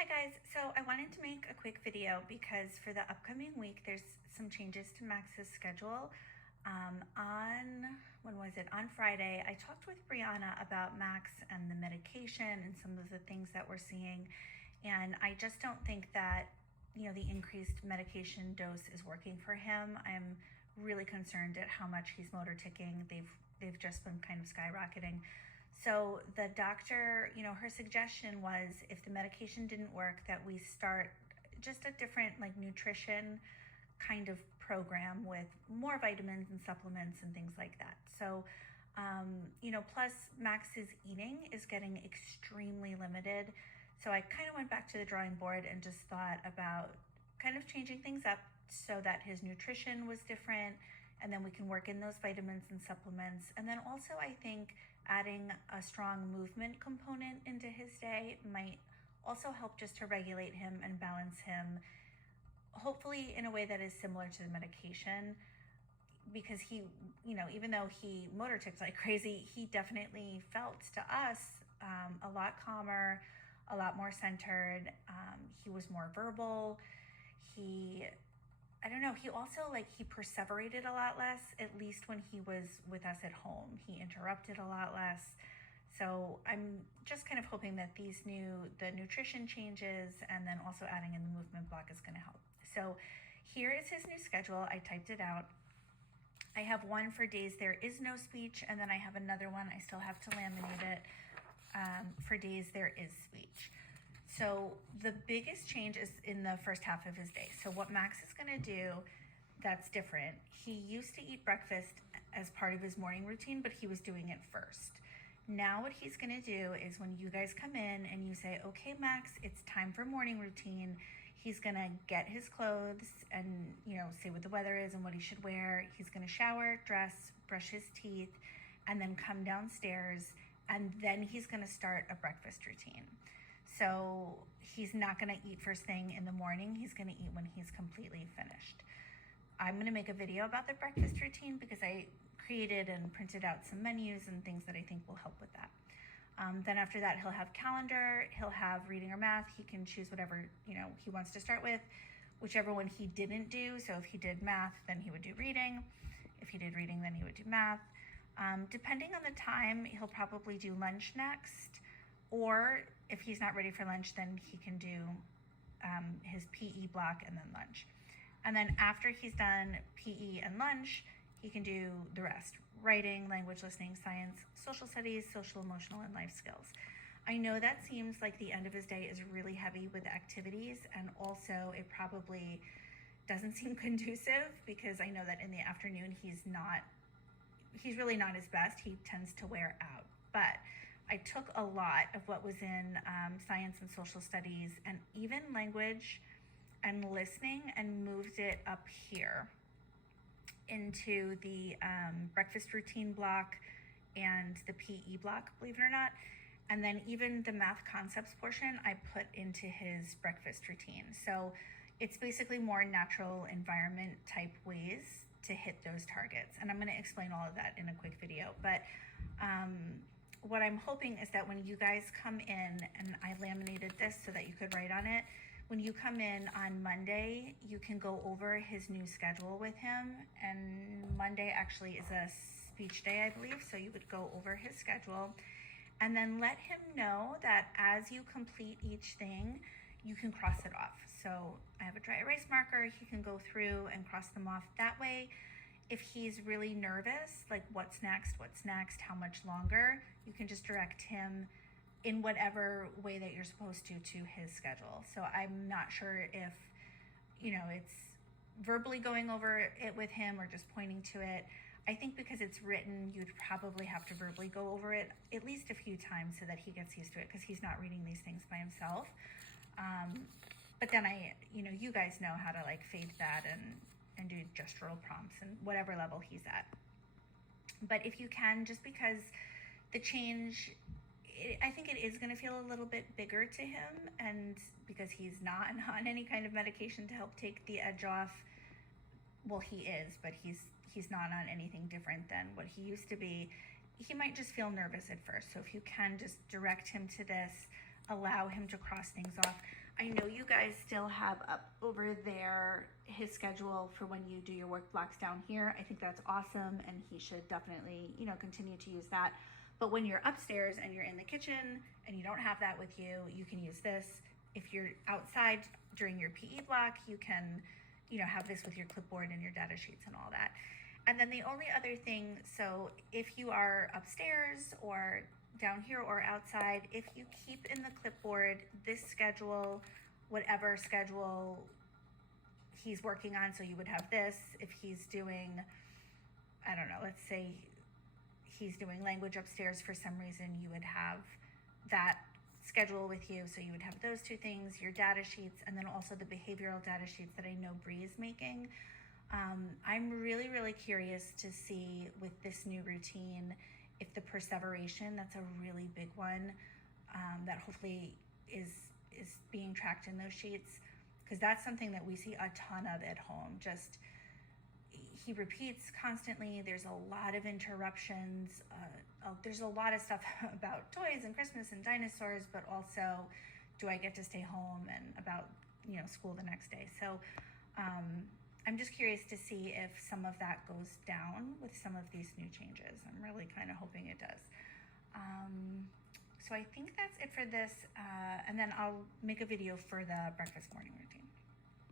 Hi guys, so I wanted to make a quick video because for the upcoming week there's some changes to Max's schedule. When was it? On Friday, I talked with Brianna about Max and the medication and some of the things that we're seeing, and I just don't think that the increased medication dose is working for him. I'm really concerned at how much he's motor ticking. They've just been kind of skyrocketing. So the doctor, her suggestion was if the medication didn't work, that we start just a different like nutrition kind of program with more vitamins and supplements and things like that. So, plus Max's eating is getting extremely limited. So I kind of went back to the drawing board and just thought about kind of changing things up so that his nutrition was different, and then we can work in those vitamins and supplements. And then also I think adding a strong movement component into his day might also help just to regulate him and balance him, hopefully in a way that is similar to the medication. Because he, even though he motor ticks like crazy, he definitely felt to us a lot calmer, a lot more centered. He was more verbal. I don't know, he also he perseverated a lot less, at least when he was with us at home. He interrupted a lot less. So I'm just kind of hoping that the nutrition changes and then also adding in the movement block is going to help. So here is his new schedule. I typed it out. I have one for days there is no speech, and then I have another one, I still have to laminate it, for days there is speech. So the biggest change is in the first half of his day. So what Max is gonna do that's different, he used to eat breakfast as part of his morning routine, but he was doing it first. Now what he's gonna do is when you guys come in and you say, okay, Max, it's time for morning routine, he's gonna get his clothes and, say what the weather is and what he should wear. He's gonna shower, dress, brush his teeth, and then come downstairs, and then he's gonna start a breakfast routine. So he's not gonna eat first thing in the morning. He's gonna eat when he's completely finished. I'm gonna make a video about the breakfast routine because I created and printed out some menus and things that I think will help with that. Then after that, he'll have calendar, he'll have reading or math. He can choose whatever, he wants to start with, whichever one he didn't do. So if he did math, then he would do reading. If he did reading, then he would do math. Depending on the time, he'll probably do lunch next. Or if he's not ready for lunch, then he can do his PE block and then lunch. And then after he's done PE and lunch, he can do the rest: writing, language, listening, science, social studies, social, emotional, and life skills. I know that seems like the end of his day is really heavy with activities, and also it probably doesn't seem conducive because I know that in the afternoon he's really not his best. He tends to wear out. But I took a lot of what was in science and social studies and even language and listening and moved it up here into the breakfast routine block and the PE block, believe it or not. And then even the math concepts portion I put into his breakfast routine. So it's basically more natural environment type ways to hit those targets. And I'm gonna explain all of that in a quick video. But what I'm hoping is that when you guys come in, and I laminated this so that you could write on it, when you come in on Monday, you can go over his new schedule with him. And Monday actually is a speech day, I believe. So you would go over his schedule and then let him know that as you complete each thing, you can cross it off. So I have a dry erase marker. He can go through and cross them off. That way, if he's really nervous, like what's next, how much longer, you can just direct him in whatever way that you're supposed to his schedule. So I'm not sure if, it's verbally going over it with him or just pointing to it. I think because it's written, you'd probably have to verbally go over it at least a few times so that he gets used to it, because he's not reading these things by himself. But then you guys know how to fade that and do gestural prompts and whatever level he's at. But if you can, just because the change, I think it is going to feel a little bit bigger to him, and because he's not on any kind of medication to help take the edge off. Well, he is, but he's not on anything different than what he used to be. He might just feel nervous at first. So if you can just direct him to this, allow him to cross things off. I know you guys still have up over there his schedule for when you do your work blocks down here. I think that's awesome, and he should definitely, continue to use that. But when you're upstairs and you're in the kitchen and you don't have that with you, you can use this. If you're outside during your PE block, you can, have this with your clipboard and your data sheets and all that. And then the only other thing, so if you are upstairs or down here or outside, if you keep in the clipboard this schedule, whatever schedule he's working on, so you would have this. If he's doing, I don't know, let's say he's doing language upstairs for some reason, you would have that schedule with you. So you would have those two things, your data sheets, and then also the behavioral data sheets that I know Bree is making. I'm really, really curious to see with this new routine if the perseveration, that's a really big one, that hopefully is being tracked in those sheets, because that's something that we see a ton of at home. Just he repeats constantly. There's a lot of interruptions. There's a lot of stuff about toys and Christmas and dinosaurs, but also, do I get to stay home, and about school the next day. So I'm just curious to see if some of that goes down with some of these new changes. I'm really kind of hoping it does. So I think that's it for this, and then I'll make a video for the breakfast morning routine.